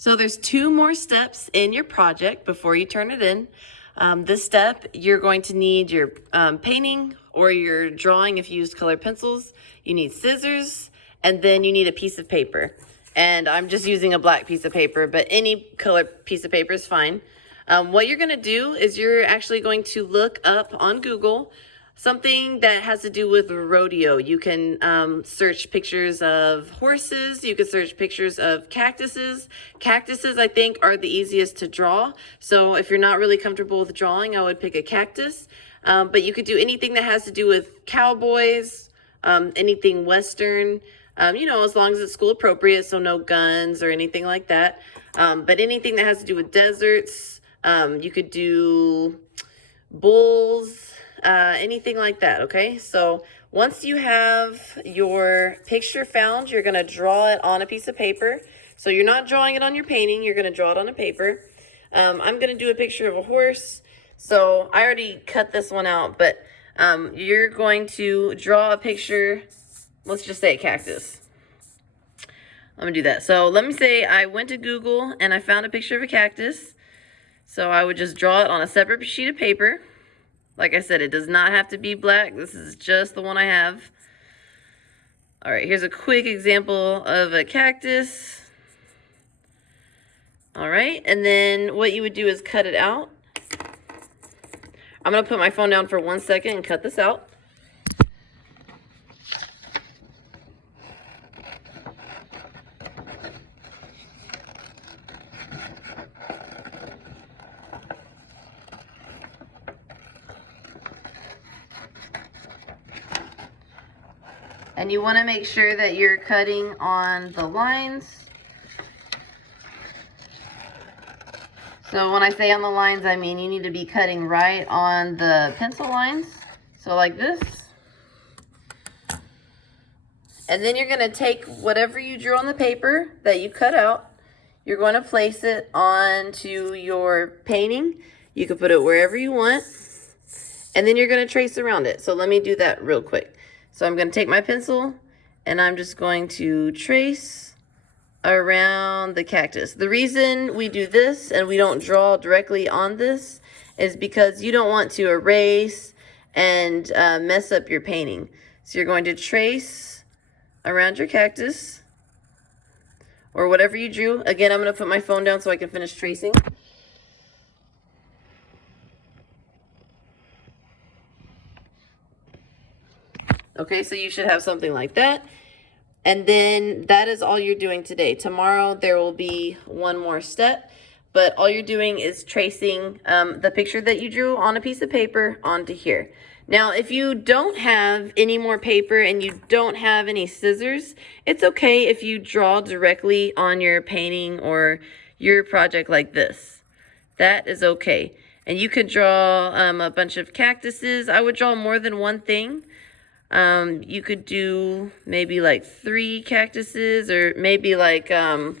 So there's two more steps in your project before you turn it in. This step, you're going to need your painting or your drawing if you use colored pencils. You need scissors, and then you need a piece of paper. And I'm just using a black piece of paper, but any colored piece of paper is fine. What you're gonna do is you're actually going to look up on Google something that has to do with rodeo. You can search pictures of horses. You can search pictures of cactuses. Cactuses, I think, are the easiest to draw. So if you're not really comfortable with drawing, I would pick a cactus. But you could do anything that has to do with cowboys, anything Western, as long as it's school appropriate, so no guns or anything like that. But anything that has to do with deserts, you could do bulls, anything like that, okay? So once you have your picture found, you're gonna draw it on a piece of paper. So you're not drawing it on your painting, you're gonna draw it on a paper. I'm gonna do a picture of a horse. So I already cut this one out, but you're going to draw a picture, let's just say a cactus. I'm gonna do that. So let me say I went to Google and I found a picture of a cactus. So I would just draw it on a separate sheet of paper. Like I said, it does not have to be black. This is just the one I have. All right, here's a quick example of a cactus. All right, and then what you would do is cut it out. I'm gonna put my phone down for 1 second and cut this out. And you want to make sure that you're cutting on the lines. So when I say on the lines, I mean you need to be cutting right on the pencil lines. So like this. And then you're going to take whatever you drew on the paper that you cut out. You're going to place it onto your painting. You can put it wherever you want. And then you're going to trace around it. So let me do that real quick. So I'm going to take my pencil and I'm just going to trace around the cactus. The reason we do this and we don't draw directly on this is because you don't want to erase and mess up your painting. So you're going to trace around your cactus or whatever you drew. Again, I'm going to put my phone down so I can finish tracing. Okay, so you should have something like that. And then that is all you're doing today. Tomorrow there will be one more step, but all you're doing is tracing the picture that you drew on a piece of paper onto here. Now, if you don't have any more paper and you don't have any scissors, it's okay if you draw directly on your painting or your project like this. That is okay. And you could draw a bunch of cactuses. I would draw more than one thing. You could do maybe like 3 cactuses or maybe like a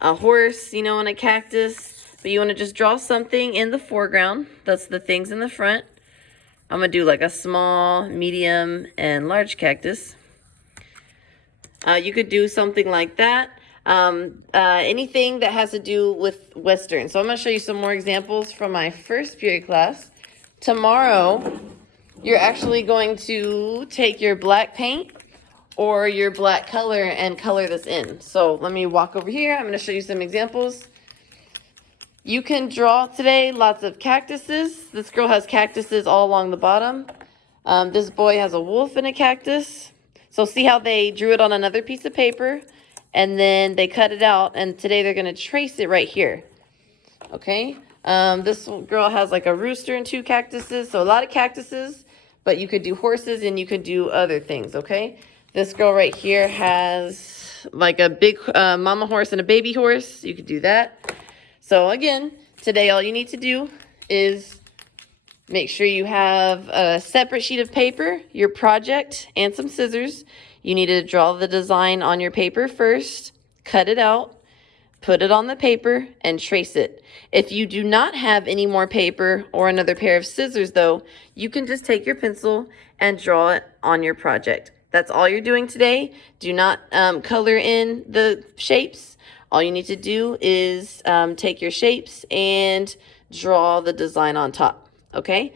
horse, and a cactus. But you want to just draw something in the foreground. That's the things in the front. I'm going to do like a small, medium, and large cactus. You could do something like that. Anything that has to do with Western. So I'm going to show you some more examples from my first period class. Tomorrow, you're actually going to take your black paint or your black color and color this in. So let me walk over here. I'm going to show you some examples. You can draw today lots of cactuses. This girl has cactuses all along the bottom. This boy has a wolf and a cactus. So see how they drew it on another piece of paper and then they cut it out, and today they're going to trace it right here. Okay. This girl has like a rooster and 2 cactuses. So a lot of cactuses. But you could do horses and you could do other things, okay? This girl right here has like a big mama horse and a baby horse. You could do that. So again, today all you need to do is make sure you have a separate sheet of paper, your project, and some scissors. You need to draw the design on your paper first, cut it out, put it on the paper, and trace it. If you do not have any more paper or another pair of scissors, though, you can just take your pencil and draw it on your project. That's all you're doing today. Do not color in the shapes. All you need to do is take your shapes and draw the design on top. Okay,